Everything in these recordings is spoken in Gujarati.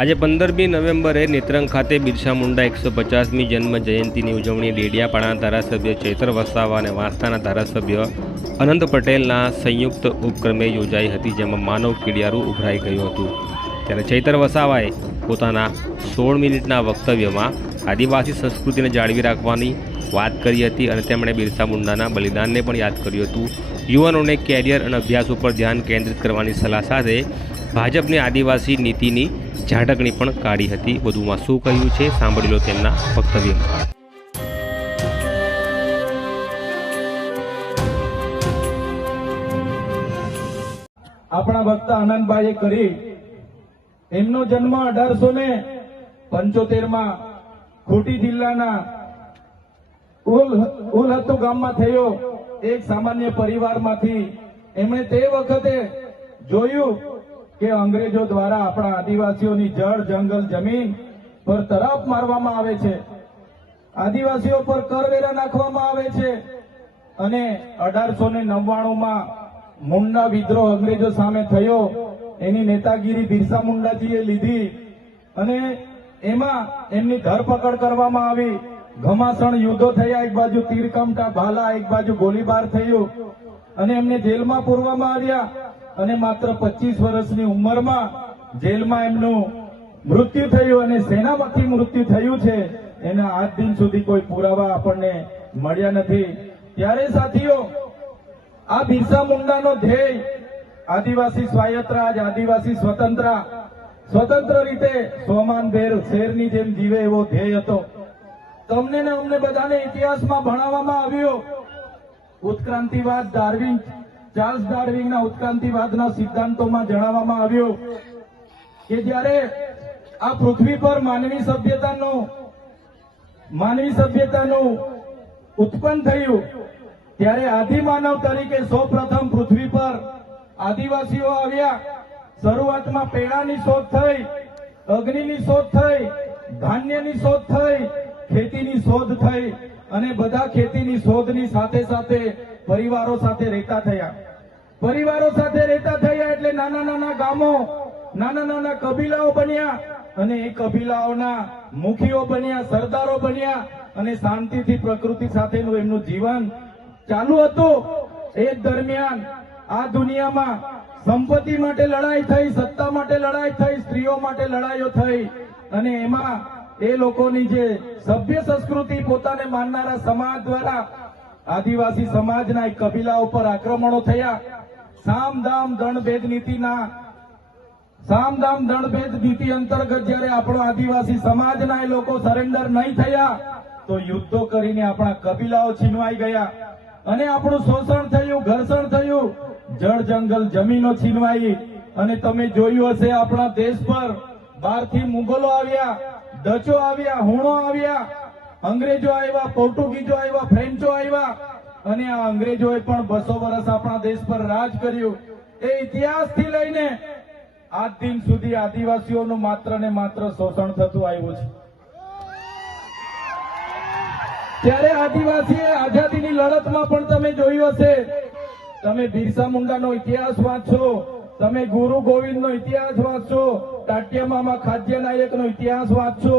આજે પંદરમી નવેમ્બરે નેત્રંગ ખાતે બિરસા મુંડા એકસો પચાસમી જન્મ જયંતિની ઉજવણી ડેડિયાપાડા ધારાસભ્ય ચૈતર વસાવા અને વાંસદાના ધારાસભ્ય અનંત પટેલના સંયુક્ત ઉપક્રમે યોજાઈ હતી જેમાં માનવ કીડિયારું ઉભરાઈ ગયું હતું ત્યારે ચૈતર વસાવાએ પોતાના સોળ મિનિટના વક્તવ્યમાં આદિવાસી સંસ્કૃતિને જાળવી રાખવાની વાત કરી હતી અને તેમણે બિરસા મુંડાના બલિદાનને પણ યાદ કર્યું હતું યુવાનોને કેરિયર અને અભ્યાસ ઉપર ધ્યાન કેન્દ્રિત કરવાની સલાહ સાથે ભાજપની આદિવાસી નીતિની ઝાટકણી પણ કાઢી હતી વધુમાં શું કહ્યું છે સાંભળી લો તેમના વક્તવ્ય આપણા વક્તા આનંદભાઈએ કરી એમનો જન્મ અઢારસો ને પંચોતેરમાં ખોટી જિલ્લાના ઉલહતુ ગામમાં થયો એક સામાન્ય પરિવારમાંથી એમણે તે વખતે જોયું કે અંગ્રેજો દ્વારા આપણા આદિવાસીઓની જળ જંગલ જમીન પર તરફ મારવામાં આવે છે આદિવાસીઓ પર કરવેરા નાખવામાં આવે છે અને અઢારસો ને નવ્વાણુંમાં મુંડા વિદ્રોહ અંગ્રેજો સામે થયો એની નેતાગીરી બિરસા મુંડાજીએ લીધી અને એમાં એમની ધરપકડ કરવામાં આવી ઘમાસણ યુદ્ધો થયા એક બાજુ તીરકમટા ભાલા એક બાજુ ગોળીબાર થયું અને એમને જેલમાં પૂરવામાં આવ્યા અને માત્ર પચીસ વર્ષની ઉંમરમાં જેલમાં એમનું મૃત્યુ થયું અને સેનામાંથી મૃત્યુ થયું છે એના આજ દિન સુધી કોઈ પુરાવા આપણને મળ્યા નથી ત્યારે સાથીઓ આ બિરસા મુંડાનો ધ્યેય આદિવાસી સ્વાયત્ત રાજ આદિવાસી સ્વતંત્ર સ્વતંત્ર રીતે સોમાન ભેર શેરની જેમ જીવે એવો ધ્યેય હતો તમને ને અમને બધાને ઇતિહાસમાં ભણાવવામાં આવ્યો ઉત્ક્રાંતિવાદ ડાર્વિન ચાર્લ્સ ડાર્વિંગના ઉત્ક્રાંતિવાદના સિદ્ધાંતોમાં જણાવવામાં આવ્યું કે જ્યારે આ પૃથ્વી પર માનવી સભ્યતાનો માનવી સભ્યતાનું ઉત્પન્ન થયું ત્યારે આદિમાનવ તરીકે સૌપ્રથમ પૃથ્વી પર આદિવાસીઓ આવ્યા શરૂઆતમાં પેડાની શોધ થઈ અગ્નિની શોધ થઈ ધાન્યની શોધ થઈ ખેતીની શોધ થઈ અને બધા ખેતીની શોધની સાથે સાથે પરિવારો સાથે રહેતા થયા પરિવારો સાથે રહેતા થયા એટલે નાના નાના ગામો નાના નાના કબીલાઓ બન્યા અને એ કબીલાઓના મુખીઓ બન્યા સરદારો બન્યા અને શાંતિથી પ્રકૃતિ સાથેનું એમનું જીવન ચાલુ હતું એ દરમિયાન આ દુનિયામાં સંપત્તિ માટે લડાઈ થઈ સત્તા માટે લડાઈ થઈ સ્ત્રીઓ માટે લડાઈઓ થઈ અને એમાં એ લોકોની જે સભ્ય સંસ્કૃતિ પોતાને માનનારા સમાજ દ્વારા આદિવાસી સમાજના કબીલા ઉપર આક્રમણો થયા સામદામ દણભેદ નીતિના સામદામ દણભેદ નીતિ અંતર્ગત જયારે આપણો આદિવાસી સમાજના એ લોકો સરેન્ડર નહીં થયા તો યુદ્ધો કરીને આપણા કબીલાઓ છીનવાઈ ગયા અને આપણું શોષણ થયું ઘર્ષણ થયું જળ જંગલ જમીનો છીનવાઈ અને તમે જોયું હશે આપણા દેશ પર બહારથી મુગલો આવ્યા ડચો આવ્યા હુણો આવ્યા અંગ્રેજો આવ્યા પોર્ટુગીઝો આવ્યા ફ્રેન્ચો આવ્યા અને આ અંગ્રેજોએ પણ બસો વર્ષ આપણા દેશ પર રાજ કર્યું એ ઇતિહાસથી લઈને આજ દિન સુધી આદિવાસીઓનું માત્ર ને માત્ર શોષણ થતું આવ્યું છે ત્યારે આદિવાસી આઝાદીની લડતમાં પણ તમે જોયું હશે તમે બિરસા મુંડાનો ઇતિહાસ વાંચશો તમે ગુરુ ગોવિંદ નો ઇતિહાસ વાંચશો ટાટિયા મામા ખાદ્ય નાયકનો ઇતિહાસ વાંચશો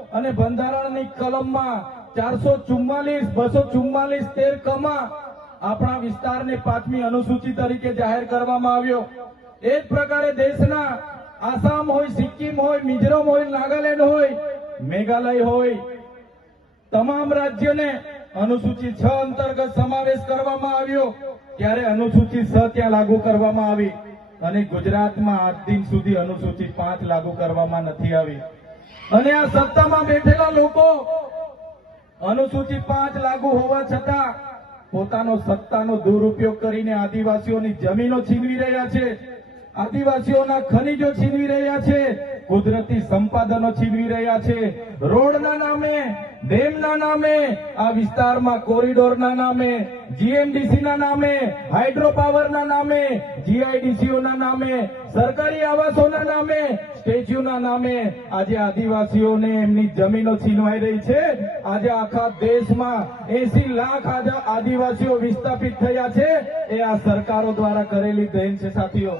અને બંધારણની કલમમાં ચારસો ચુમ્માલીસ બસો ચુમ્માલીસ તેર કમા આપણા વિસ્તારને પાંચમી અનુસૂચિ તરીકે જાહેર કરવામાં આવ્યો એ જ પ્રકારે દેશના આસામ હોય સિક્કિમ હોય મિઝોરમ હોય નાગાલેન્ડ હોય મેઘાલય હોય તમામ રાજ્યને અનુસૂચિ છ અંતર્ગત સમાવેશ કરવામાં આવ્યો ત્યારે અનુસૂચિ છ ત્યાં લાગુ કરવામાં આવી અને ગુજરાતમાં આજ દિન સુધી અનુસૂચિ પાંચ લાગુ કરવામાં નથી આવી અને આ સત્તામાં બેઠેલા લોકો અનુસૂચિત પાંચ લાગુ હોવા છતાં પોતાનો સત્તાનો દુરુપયોગ કરીને આદિવાસીઓની જમીનો છીનવી રહ્યા છે આદિવાસીઓના ખનીજો છીનવી રહ્યા છે કુદરતી સંપાદનો છીનવી રહ્યા છે રોડના નામે ડેમના નામે આ વિસ્તારમાં કોરિડોરના નામે જીએમડીસીના નામે હાઇડ્રોપાવરના નામે જીઆઈડીસીઓના નામે સરકારી આવાસોના નામે સ્ટેચ્યુના નામે આજે આદિવાસીઓને એમની જમીનો છીનવાઈ રહી છે આજે આખા દેશમાં એસી લાખ આદિવાસીઓ વિસ્થાપિત થયા છે એ આ સરકારો દ્વારા કરેલી દેન છે સાથીઓ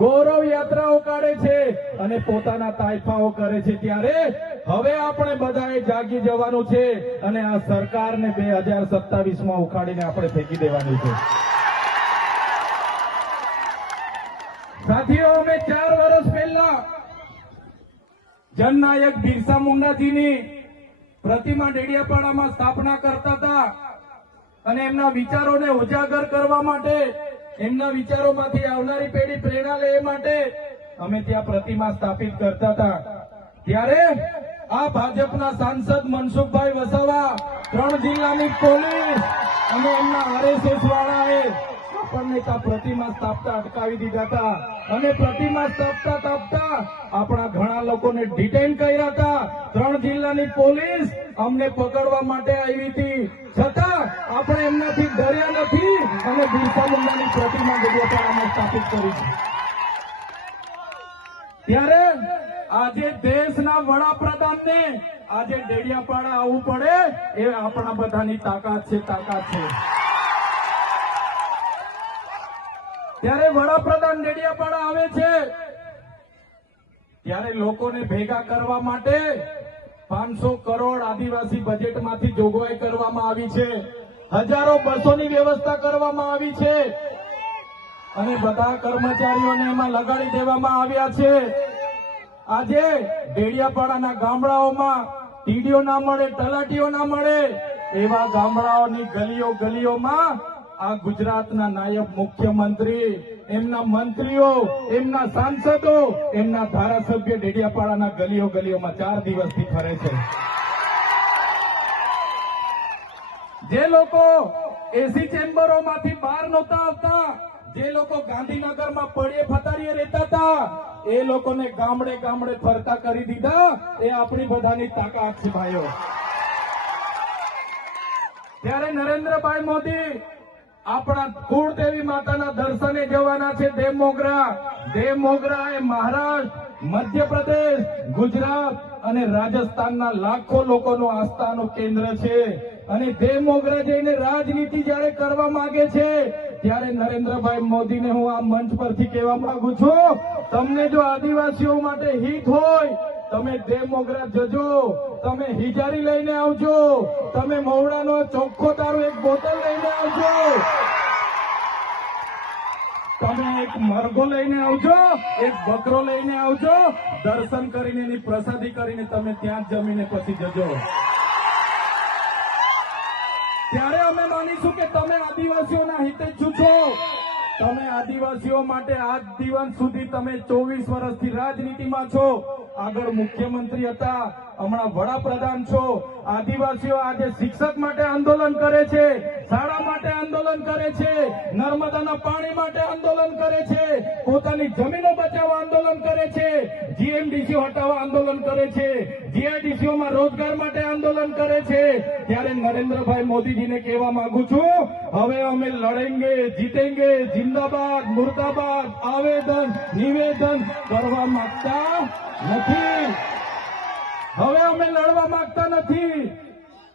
ગૌરવ યાત્રાઓ કાઢે છે અને પોતાના તાઇફાઓ કરે છે ત્યારે હવે આપણે બધાએ જાગી જવાનું છે અને આ સરકારને બે હજાર સત્તાવીસમાં ઉખાડીને આપણે ફેંકી દેવાની છે સાથીઓ અમે ચાર વર્ષ પહેલા જનનાયક બિરસા મુંડાજીની પ્રતિમા ડેડિયાપાડામાં સ્થાપના કરતા હતા અને એમના વિચારોને ઉજાગર કરવા માટે એમના વિચારોમાંથી આવનારી પેઢી પ્રેરણા લે એ માટે અમે ત્યાં પ્રતિમા સ્થાપિત કરતા હતા ત્યારે આ ભાજપના સાંસદ મનસુખભાઈ વસાવા ત્રણ જિલ્લાની પોલીસ અને એમના આરએસએસ વાળાએ આપણને ત્યાં પ્રતિમા સ્થાપતા અટકાવી દીધા હતા અને પ્રતિમા સ્થાપતા સ્થાપતા આપણા ઘણા લોકોને ડિટેન કર્યા હતા ત્રણ જિલ્લાની પોલીસ અમને પકડવા માટે આવી હતી છતાં આપણે એમનાથી ડર્યા નથી અને બિરસા મુંડાની પ્રતિમા ગડિયાપાડામાં સ્થાપિત કરી છે ત્યારે આજે દેશના વડાપ્રધાનને આજે ડેડિયાપાડા આવવું પડે એ આપણા બધાની તાકાત છે તાકાત છે ત્યારે વડાપ્રધાન ડેડિયાપાડા આવે છે ત્યારે લોકોને ભેગા કરવા માટે પાંચસો કરોડ આદિવાસી બજેટમાંથી જોગવાઈ કરવામાં આવી છે હજારો બસોની વ્યવસ્થા કરવામાં આવી છે અને બધા કર્મચારીઓને એમાં લગાડી દેવામાં આવ્યા છે આજે ડેડિયાપાડાના ગામડાઓમાં ટીડીઓ ના મળે તલાટીઓ ના મળે એવા ગામડાઓની ગલીઓ ગલીઓમાં આ ગુજરાતના નાયબ મુખ્યમંત્રી એમના મંત્રીઓ એમના સાંસદો એમના ધારાસભ્ય ડેડિયાપાડાના ગલીઓ ગલીઓમાં ચાર દિવસથી ફરે છે જે લોકો એસી ચેમ્બરોમાંથી બહાર નહોતા આવતા જે લોકો ગાંધીનગરમાં પડે ફતારીએ રહેતા હતા એ લોકોને ગામડે ગામડે ફરતા કરી દીધા એ આપણી બધાની તાકાત છે ભાઈઓ ત્યારે નરેન્દ્રભાઈ મોદી આપણા કુળદેવી માતાના દર્શને જવાના છે દેવ મોગરા દેવ મોગરા એ મહારાષ્ટ્ર મધ્યપ્રદેશ ગુજરાત અને રાજસ્થાનના લાખો લોકોનું આસ્થાનું કેન્દ્ર છે અને દેવ મોગરા જઈને રાજનીતિ જયારે કરવા માંગે છે ત્યારે નરેન્દ્રભાઈ મોદીને હું આ મંચ પરથી કહેવા માંગુ છું તમને જો આદિવાસીઓ માટે હિત હોય તમે ડેમોગ્રાફ જજો તમે હિજારી લઈને આવજો તમે મવડાનો ચોખ્ખો તારો એક બોટલ લઈને આવજો તમે એક મરઘો લઈને આવજો એક બકરો લઈને આવજો દર્શન કરીને એની પ્રસાદી કરીને તમે ત્યાં જ જમીને પછી જજો ત્યારે અમે માનીશું કે તમે આદિવાસીઓના હિતે હિતેચ્છુ છો તમે આદિવાસીઓ માટે આજ દિવસ સુધી તમે ચોવીસ વર્ષથી રાજનીતિમાં છો આગળ મુખ્યમંત્રી હતા હમણાં વડાપ્રધાન છો આદિવાસીઓ આજે શિક્ષક માટે આંદોલન કરે છે શાળા માટે આંદોલન કરે છે નર્મદાના પાણી માટે આંદોલન કરે છે પોતાની જમીનો બચાવવા આંદોલન કરે છે જીએમડીસી હટાવવા આંદોલન કરે છે નરેન્દ્રભાઈ મોદીજીને કહેવા માંગુ છું હવે અમે લડેંગે જીતેંગે જિંદાબાદ મુર્દાબાદ આવેદન નિવેદન કરવા માંગતા નથી હવે અમે લડવા માંગતા નથી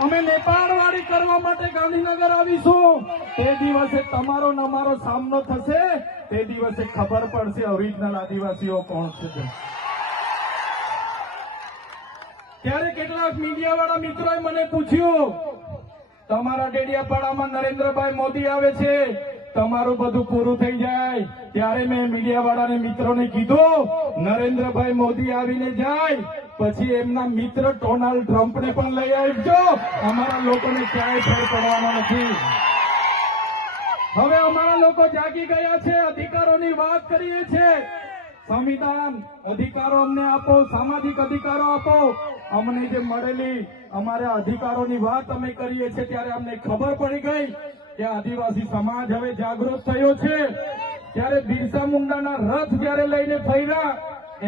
અમે નેપાળવાળી કરવા માટે ગાંધીનગર આવીશું તે દિવસે તમારો નમારો સામનો થશે તે દિવસે ખબર પડશે ઓરિજિનલ આદિવાસીઓ કોણ છે ત્યારે કેટલાક મીડિયાવાળા મિત્રોએ મને પૂછ્યું તમારા ડેડિયાપાડામાં નરેન્દ્રભાઈ મોદી આવે છે તમારું બધું પૂરું થઈ જાય ત્યારે મેં મીડિયાવાળાને મિત્રોને કીધું નરેન્દ્રભાઈ મોદી આવીને જાય પછી એમના મિત્ર ડોનાલ્ડ ટ્રમ્પને પણ લઈ આવજો અમારા લોકોને ક્યાંય ફેર પડવાનો નથી હવે અમારા લોકો જાગી ગયા છે અધિકારોની વાત કરીએ છીએ સંવિધાન અધિકારો અમને આપો સામાજિક અધિકારો આપો અમને જે મળેલી અમારા અધિકારોની વાત અમે કરીએ છીએ ત્યારે અમને ખબર પડી ગઈ કે આદિવાસી સમાજ હવે જાગૃત થયો છે ત્યારે બિરસા મુંડાના રથ જયારે લઈને ફર્યા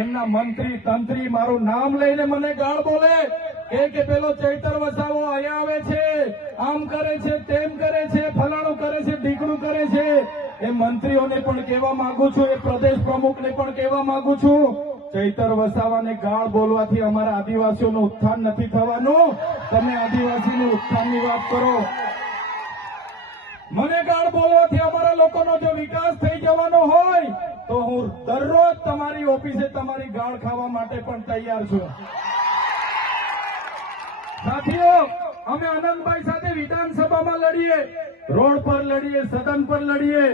એમના મંત્રી તંત્રી મારું નામ લઈને મને ગાળ બોલે કે પેલો ચૈતર વસાવો અહીંયા આવે છે આમ કરે છે તેમ કરે છે ફલાણું કરે છે ઢીકણું કરે છે એ મંત્રીઓને પણ કહેવા માંગુ છું એ પ્રદેશ પ્રમુખને પણ કહેવા માંગુ છું ચૈતર વસાવાને ગાળ બોલવાથી અમારા આદિવાસીઓનું ઉત્થાન નથી થવાનું તમે આદિવાસીનું ઉત્થાનની વાત કરો મને ગાળ બોલવાથી અમારા લોકોનો જો વિકાસ થઈ દરરોજ તમારી ઓફિસે તમારી ગાળ ખાવા માટે પણ તૈયાર છું સાથીઓ અમે આનંદભાઈ સાથે વિધાનસભામાં લડીએ રોડ પર લડીએ સદન પર લડીએ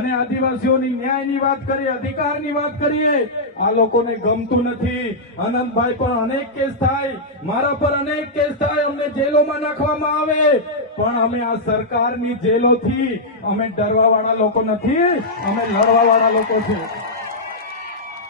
અને આદિવાસીઓની ન્યાયની વાત કરીએ અધિકારની વાત કરીએ આ લોકોને ગમતું નથી આનંદભાઈ પણ અનેક કેસ થાય મારા પર અનેક કેસ થાય અમને જેલોમાં નાખવામાં આવે પણ અમે આ સરકારની જેલોથી અમે ડરવા વાળા લોકો નથી અમે વાળા લોકો છીએ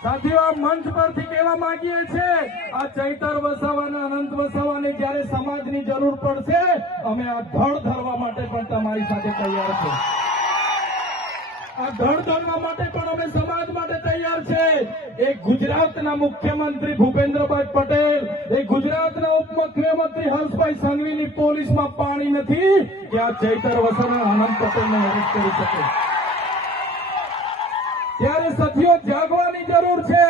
સાથીઓ આ મંચ પરથી કહેવા માંગીએ છીએ આ ચૈતર વસાવાના અનંત વસાવાને જ્યારે સમાજની જરૂર પડશે અમે આ ધડ ધરવા માટે પણ તમારી સાથે તૈયાર છે આ ધડ ધરવા માટે પણ અમે સમાજ માટે તૈયાર છે એ ગુજરાતના મુખ્યમંત્રી ભૂપેન્દ્રભાઈ પટેલ એ ગુજરાતના ઉપમુખ્યમંત્રી હર્ષભાઈ સંઘવીની પોલીસમાં પાણી નથી કે આ ચૈતર વસાવાના અનંત પટેલને અરેસ્ટ કરી શકે ત્યારે સભ્યો જાગવાની જરૂર છે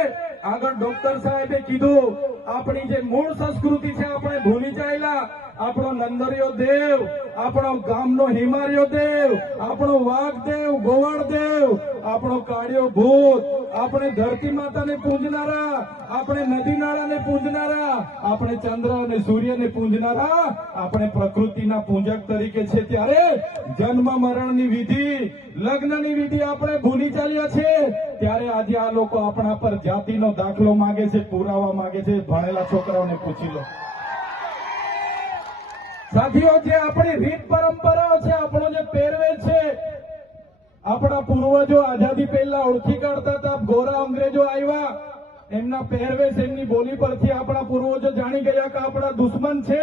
આગળ ડોક્ટર સાહેબે કીધું આપણી જે મૂળ સંસ્કૃતિ છે આપણે ભૂલી જાયેલા આપણો નંદરિયો દેવ આપણો ગામનો હિમાર્યો દેવ આપણો વાઘદેવ ગોવાળ દેવ આપણો કાળિયો ભૂત આપણે ધરતી માતાને પૂજનારા આપણે નદી નાળાને પૂજનારા આપણે ચંદ્ર અને સૂર્યને પૂજનારા આપણે પ્રકૃતિના પૂંજક તરીકે છે ત્યારે જન્મ મરણની વિધિ લગ્નની વિધિ આપણે ભૂલી ચાલ્યા છે ત્યારે આજે આ લોકો આપણા પર જાતિનો દાખલો માગે છે પુરાવા માગે છે ભણેલા છોકરાઓને પૂછી લો સાથીઓ જે આપણી રીત પરંપરાઓ છે આપણો જે પહેરવે છે આપણા પૂર્વજો આઝાદી પહેલા ઓળખી કાઢતા હતા ગોરા અંગ્રેજો આવ્યા એમના પહેરવેશ એમની બોલી પરથી આપણા પૂર્વજો જાણી ગયા કે આપણા દુશ્મન છે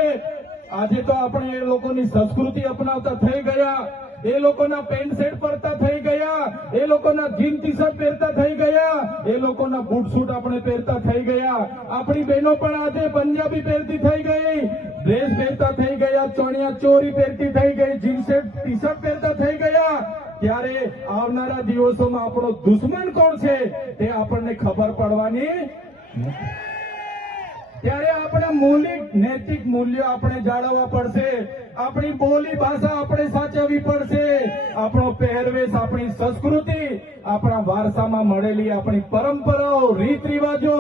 આજે તો આપણે એ લોકોની સંસ્કૃતિ અપનાવતા થઈ ગયા એ લોકોના પેન્ટ શર્ટ પડતા થઈ એ લોકોના જીન ટી શર્ટ પહેરતા થઈ ગયા એ લોકોના બૂટ આપણે પહેરતા થઈ ગયા આપણી બહેનો પણ આજે પંજાબી પહેરતી થઈ ગઈ ડ્રેસ પહેરતા થઈ ગયા ચણિયા ચોરી પહેરતી થઈ ગઈ જીન્સ ટી શર્ટ પહેરતા થઈ ગયા ત્યારે આવનારા દિવસોમાં આપણો દુશ્મન કોણ છે તે આપણને ખબર પડવાની ત્યારે આપણા મૌલિક નૈતિક મૂલ્યો આપણે જાળવવા પડશે આપણી બોલી ભાષા આપણે સાચવવી પડશે આપણો પહેરવેશ આપણી સંસ્કૃતિ આપણા વારસામાં મળેલી આપણી પરંપરાઓ રીત રિવાજો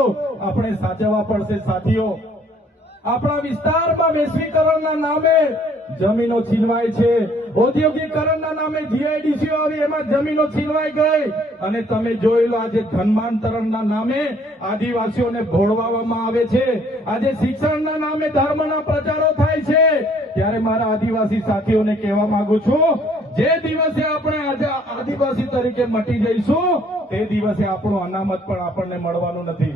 આપણે સાચવવા પડશે સાથીઓ આપણા વિસ્તારમાં વૈશ્વિકરણના નામે જમીનો છીનવાય છે ઔદ્યોગિકરણના નામે જીઆઈડીસી આવી એમાં જમીનો છીનવાઈ ગઈ અને તમે જોઈ લો આજે ધર્માંતરણના નામે આદિવાસીઓને ભોળવામાં આવે છે આજે શિક્ષણના નામે ધર્મના પ્રચારો થાય છે ત્યારે મારા આદિવાસી સાથીઓને કહેવા માંગુ છું જે દિવસે આપણે આજે આદિવાસી તરીકે મટી જઈશું તે દિવસે આપણું અનામત પણ આપણને મળવાનું નથી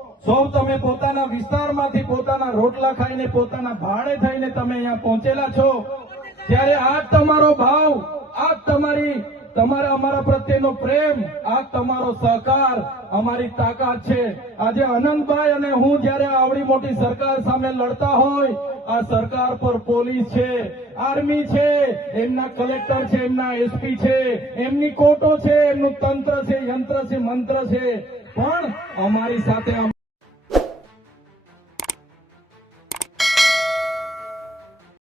સૌ તમે પોતાના વિસ્તારમાંથી પોતાના રોટલા ખાઈને પોતાના ભાડે થઈને તમે અહીંયા પહોંચેલા છો ત્યારે આ તમારો ભાવ આ તમારી તમારા અમારા પ્રત્યેનો પ્રેમ આ તમારો સહકાર અમારી તાકાત છે આજે અનંતભાઈ અને હું જ્યારે આવડી મોટી સરકાર સામે લડતા હોય આ સરકાર પર પોલીસ છે આર્મી છે એમના કલેક્ટર છે એમના એસપી છે એમની કોટો છે એમનું તંત્ર છે યંત્ર છે મંત્ર છે પણ અમારી સાથે